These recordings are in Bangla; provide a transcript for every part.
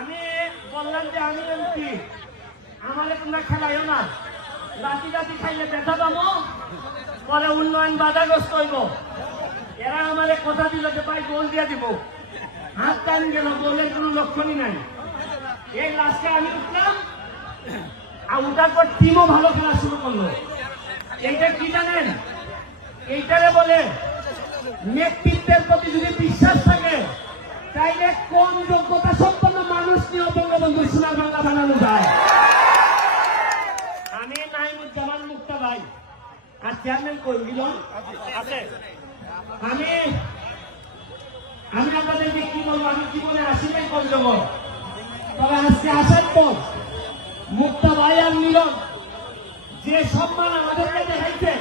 আমি বললাম যে আমি এমপি, আমারে তোমরা খেলাইও না। রাতি রাতি খাইলে ব্যথা পাবো, পরে উন্নয়ন বাধাগ্রস্ত হইব। এরা আমারে কথা দিল যে ভাই গোল দিয়ে দিব, হাত টান গেল, গোলের কোনো লক্ষণই নাই। এই লাস্টে আমি উঠলাম, আর উঠার পর টিমও ভালো খেলা শুরু করলো। এইটা কি জানেন? এইটারে বলে নেতৃত্বের প্রতি যদি বিশ্বাস থাকে, তাইলে কোন যোগ্যতা সম্পন্ন মানুষ নিয়ে বঙ্গবন্ধু সোনার বাংলা বানানো যায়। আমি নাইমুজ্জামান মুক্তা ভাই আর চেয়ারম্যান কই মিলন আছে। আমি আপনাদেরকে কি বলবো, আমি জীবনে আসি নাই পঞ্চগড়, তবে আজকে আসার পর মুক্তা ভাই আর মিলন যে সম্মান আমাদেরকে দেখাইছে,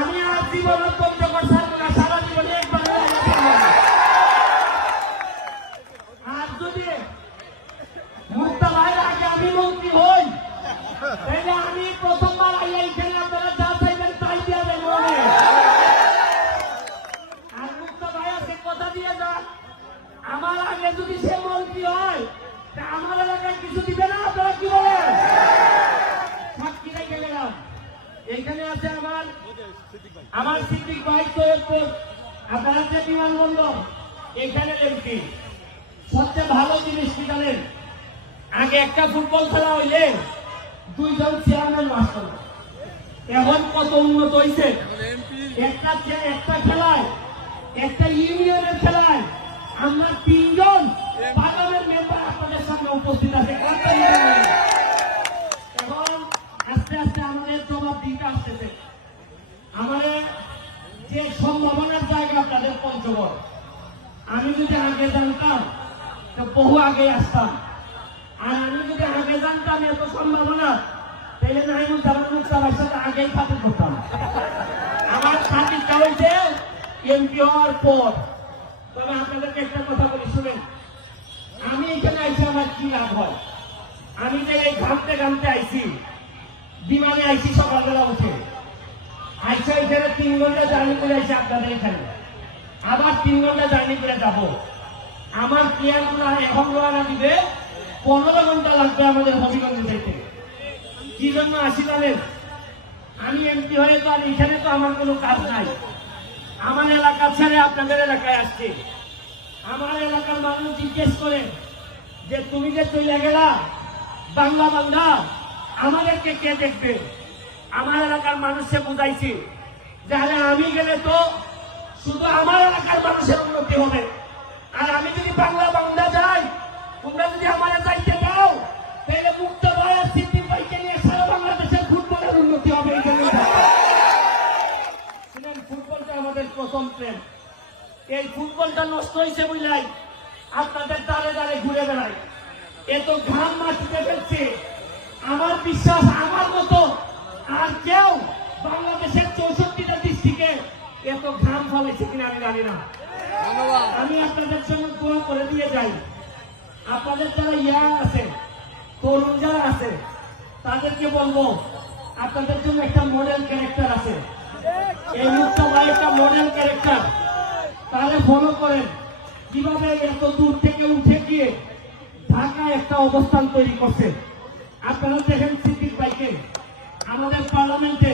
আমি আর জীবনের পঞ্চগড় ছাড়বো না, সারা জীবনে একবার। আর যদি মুক্তা ভাইয়ের আগে আমি মন্ত্রী হই, তাহলে আমি প্রথমবার আইয়া এখানে আপনারা যা চাইবেন তাই দিয়ে দেন। আর মুক্তা ভাই আছে কথা দিয়ে যান, আমার আগে যদি সে মন্ত্রী হয়, তা আমার এলাকায় কিছু দিবে না। আপনারা কি বলেন? সাক্ষী রেখে গেলাম। এইখানে আছে আমার সিদ্দিক ভাই, সৈয়দপুর, আপনারা যে বিমানবন্দর, এখানে এমপি। সবচেয়ে ভালো জিনিস কি জানেন? আগে একটা ফুটবল খেলা হইলে 2 জন চেয়ারম্যান মাস্টার, এখন কত উন্নত হয়েছে। একটা খেলায়, একটা ইউনিয়নের খেলায় আমরা 3 জন পার্লামেন্ট মেম্বার আপনাদের সামনে উপস্থিত আছে। এখন আস্তে আস্তে আমাদের জবাব দিতে আসতেছে। আমাদের যে সম্ভাবনার জায়গা আপনাদের পঞ্চগড়, আমি যদি আগে জানতাম তো বহু আগে আসতাম। আর আমি যদি আগে জানতাম এত সম্ভাবনা, তাহলে নাইমুজ্জামান মুক্তা ভাইয়ের সাথে আগেই খাতে করতাম। আমার খাতিরটা হয়েছে এমপি হওয়ার পর। তবে আপনাদেরকে একটা কথা বলি, শুনেন। আমি এখানে আইসি, আমার কি লাভ হয়? আমি যে এই ঘামতে ঘামতে আইসি, বিমানে আইসি সকালবেলা উঠে, আইসা এখানে 3 ঘন্টা জার্নি করে আইসি আপনাদের এখানে, আবার 3 ঘন্টা জার্নি করে যাব। আমার প্লেয়ারগুলো এখন রওনা দিবে, 15 ঘন্টা লাগবে আমাদের হবিগঞ্জে যেতে। কি জন্য আসি জানেন? আমি এমপি হয়ে তো আর এখানে তো আমার কোনো কাজ নাই। আমার এলাকা ছেড়ে আপনাদের এলাকায় আসছি। আমার এলাকার মানুষ জিজ্ঞেস করে যে তুমি যে চলে গেলা বাংলা বাংলা, আমাদেরকে কে দেখবে? আমার এলাকার মানুষকে বুঝাইছি যে আরে আমি গেলে তো শুধু আমার এলাকার মানুষের উন্নতি হবে, আর আমি যদি বাংলা বাংলা যাই, তোমরা যদি আমার যাইতে দাও, তাহলে মুক্ত ভাই আর সিদ্দিক ভাইকে নিয়ে সারা বাংলাদেশের ফুটবলের উন্নতি হবে। ফুটবলটা আমাদের প্রথম প্রেম। এই ফুটবলটা নষ্ট হয়েছে বুঝলাই আপনাদের দ্বারে দ্বারে ঘুরে বেড়াই, এত ঘাম মাটিতে ফেলছে। আমার বিশ্বাস আমার মতো আর কেউ বাংলাদেশের 64টা ডিস্ট্রিক্টে এত ঘাম ফলেছে কিনা আমি জানি না। আমি আপনাদের জন্য দোয়া করে দিয়ে যাই। আপনাদের যারা ইয়াং আছে, তরুণ যারা আছে, তাদেরকে বলবো আপনাদের জন্য একটা মডেল ক্যারেক্টার আছে। এই মুক্তা ভাই একটা মডেল ক্যারেক্টার, তাহলে ফলো করেন কিভাবে এত দূর থেকে উঠে গিয়ে ঢাকায় একটা অবস্থান তৈরি করছে। আপনারা দেখেন সিদ্দিক ভাইকে আমাদের পার্লামেন্টে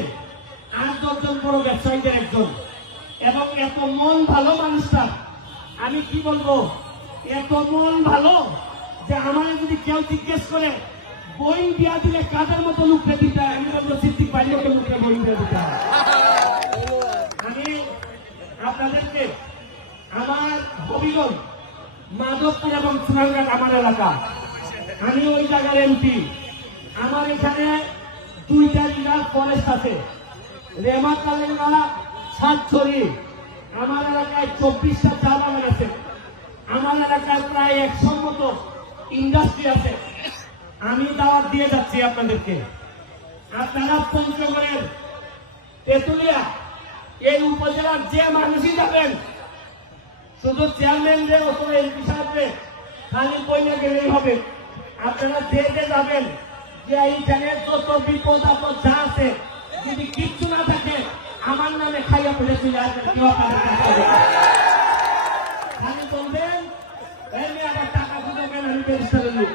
8-10 জন বড় ব্যবসায়ীদের একজন, এবং এত মন ভালো মানুষটা, আমি কি বলবো, এত মন ভালো যে আমার যদি কেউ জিজ্ঞেস করে বই দিয়া দিলে কাদের মতো লুকড়ে দিতে হয়, আমি বলবো সিদ্দিক ভাই লোকের মুখে বই দিয়ে দিতে হয়। আমি আপনাদেরকে আমার হবিগঞ্জ, মাধবপুর এবং সোনারঘাট আমার এলাকা, আমি ওই জায়গার এমপি। আমার এখানে 2টা রিজার্ভ ফরেস্ট আছে, রেমাকালেঙ্গা, সাতছড়ি। আমার এলাকায় 24টা চা বাগান আছে। আমার এলাকায় প্রায় 100 মতো ইন্ডাস্ট্রি আছে। আমি দাওয়াত দিয়ে যাচ্ছি আপনাদেরকে, আপনারা পঞ্চগড়ের তেতুলিয়া এই উপজেলার যে মানুষই যাবেন, শুধু চেয়ারম্যানদের অথবা এমপি সাহেবদের খালি বইলে গেলেই হবে। আপনারা যে যাবেন, যে এইখানে যত বিপদ আপদ যা আছে, যদি কিচ্ছু না থাকে আমার নামে খাইয়া ফেলে চলে আসবেন। খালি বলবেন টাকা খুঁজে ব্যারিস্টারের লোক,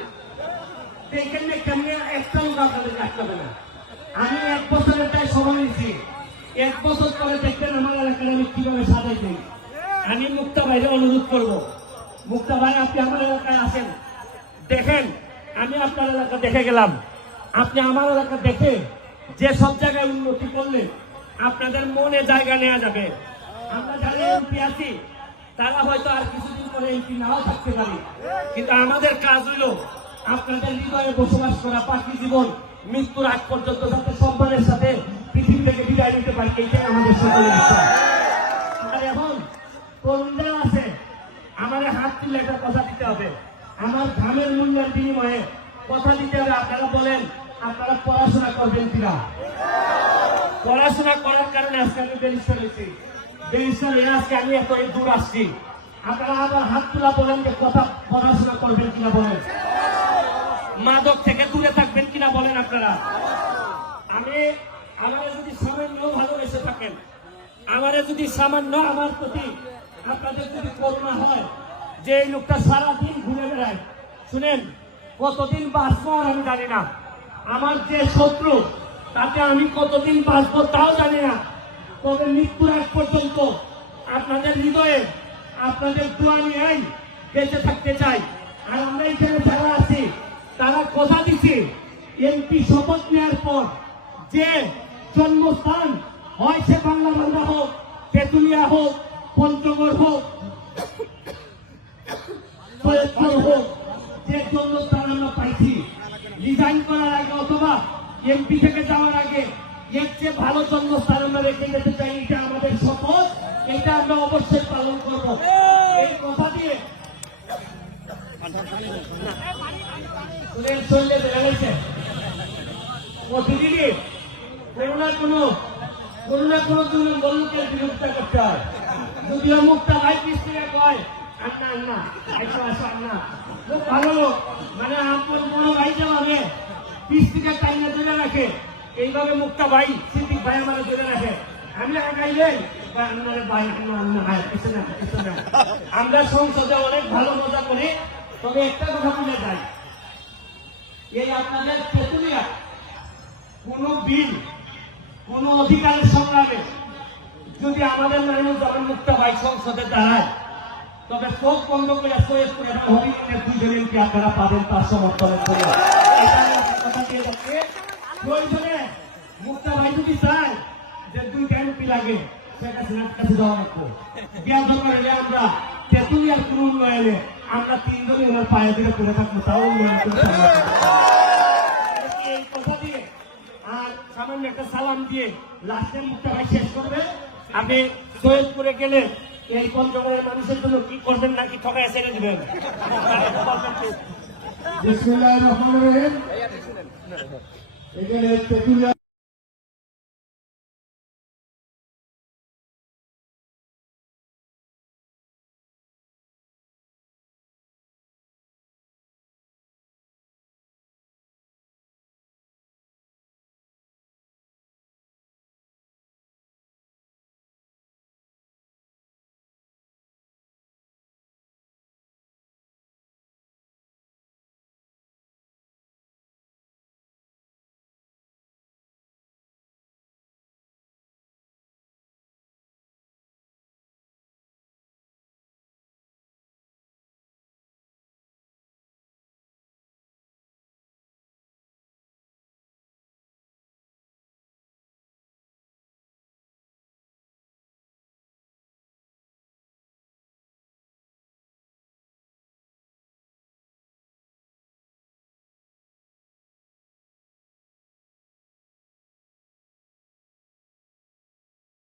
দেখেন কেমনি একটা লোক আপনাদের কাটতে না। আমি 1 বছরের তাই সময় নিয়েছি, 1 বছর পরে দেখবেন আমার এলাকায় আমি কিভাবে সাজাই দিই। আমি মুক্তা ভাইরে অনুরোধ করবো, মুক্তা ভাই আপনি আমার এলাকায় আসেন, দেখেন আমি আপনার এলাকা দেখে গেলাম, আপনি আমার এলাকা দেখে যে সব জায়গায় উন্নতি করলে আপনাদের মনে জায়গা নেওয়া যাবে। আমরা যারা এমপি আছি তারা হয়তো আর কিছুদিন পরে এমপি নাও থাকতে পারি, কিন্তু আমাদের কাজ হইল আপনাদের হৃদয়ে বসবাস করা, বাকি জীবন মৃত্যুর আগ পর্যন্ত যাতে সম্মানের সাথে পৃথিবী থেকে বিদায় নিতে পারি, এইটাই আমাদের সকলের ইচ্ছা। আর এখন তরুণরা আছে, আমাদের হাত তুলে একটা কথা দিতে হবে, আমার ঘামের মূল্যের বিনিময়ে কথা দিতে হবে। আপনারা বলেন আপনারা পড়াশোনা করবেন কিনা? পড়াশোনা করার কারণে আজকে আমি ব্যারিস্টার হয়েছি, ব্যারিস্টার হয়ে আজকে আমি এত দূর আসছি। আপনারা আবার হাত তোলা বলেন যে কথা পড়াশোনা করবেন কিনা বলেন, মাদক থেকে দূরে থাকবেন কিনা বলেন আপনারা। আমারা যদি সামান্য ভালোবেসে থাকেন, আমারা যদি সামান্য আমার প্রতি আপনাদের যদি করুণা হয়, যে এই লোকটা সারাদিন ঘুরে বেড়ায়, শুনেন কতদিন বাঁচবো আর আমি জানি না, আমার যে শত্রু তাতে আমি কতদিন বাঁচবো তাও জানি না, তবে মৃত্যুর আগ পর্যন্ত আপনাদের হৃদয়ে আপনাদের দোয়া নিয়েই বেঁচে থাকতে চাই। আর আমরা এখানে যারা আছি তারা কথা দিচ্ছি, এমপি শপথ নেওয়ার পর যে জন্মস্থান হয় সে বাংলা বান্ধা হোক, তেঁতুলিয়া হোক, পঞ্চগড় হোক, সৈয়দপুর হোক, যে জন্মস্থান আমরা পাইছি, রিজাইন করার আগে অথবা এমপি থেকে যাওয়ার আগে এর চেয়ে ভালো জন্মস্থান আমরা রেখে যেতে চাই। এটা আমাদের শপথ, এটা আমরা অবশ্যই পালন করব। এই কথা দিয়ে শরীরে বেড়ে গেছে প্রতিদিনই কোনো না কোনো লোকের বিরোধিতা করতে হয়। যদিও মুক্তা ভাই পিস্তিরা কয় আন্না একশো আসো আন্না, খুব ভালো লোক, মানে আপনার বড় ভাই যেভাবে পিস্তিকে টাইনে ধরে রাখে, এইভাবে মুক্তা ভাই সিদ্দিক ভাই আমার ধরে রাখে। আমি আগাইলে আমরা সংসদে অনেক ভালো মজা করি, তবে একটা কথা বলে যাই, এই আপনাদের তেঁতুলিয়া কোন বিল, কোন অধিকারের সংগ্রামে যদি আমাদের নারায়ণ মুক্তা ভাই সংসদে দাঁড়ায়, তবে চোখ বন্ধ করে সৈয়দপুরের হবিগঞ্জের 2 জন এমপি আপনারা পাবেন তার সমর্থনের জন্য। কথা দিয়ে যাচ্ছে প্রয়োজনে মুক্তা ভাই যদি চায় যে 2টা এমপি লাগে, সেটা সিনার কাছে যাওয়া লাগবে, বিয়ার দরকার হলে আমরা তেঁতুলিয়ার কোন উন্নয়নে আমরা 3 জনই ওনার পায়ে ধরে পড়ে থাকবো, তাও উন্নয়ন করতে এই কথা দিয়ে আর সামান্য একটা সালাম দিয়ে লাস্টের মুক্তা ভাই শেষ করবে। আপনি সৈয়দপুরে গেলে এই পঞ্চগড়ের মানুষের জন্য কি করবেন নাকি ঠকায় ছেড়ে দিবেন? বিসমিল্লাহির রহমানির রহিম। এখানে তেঁতুলিয়া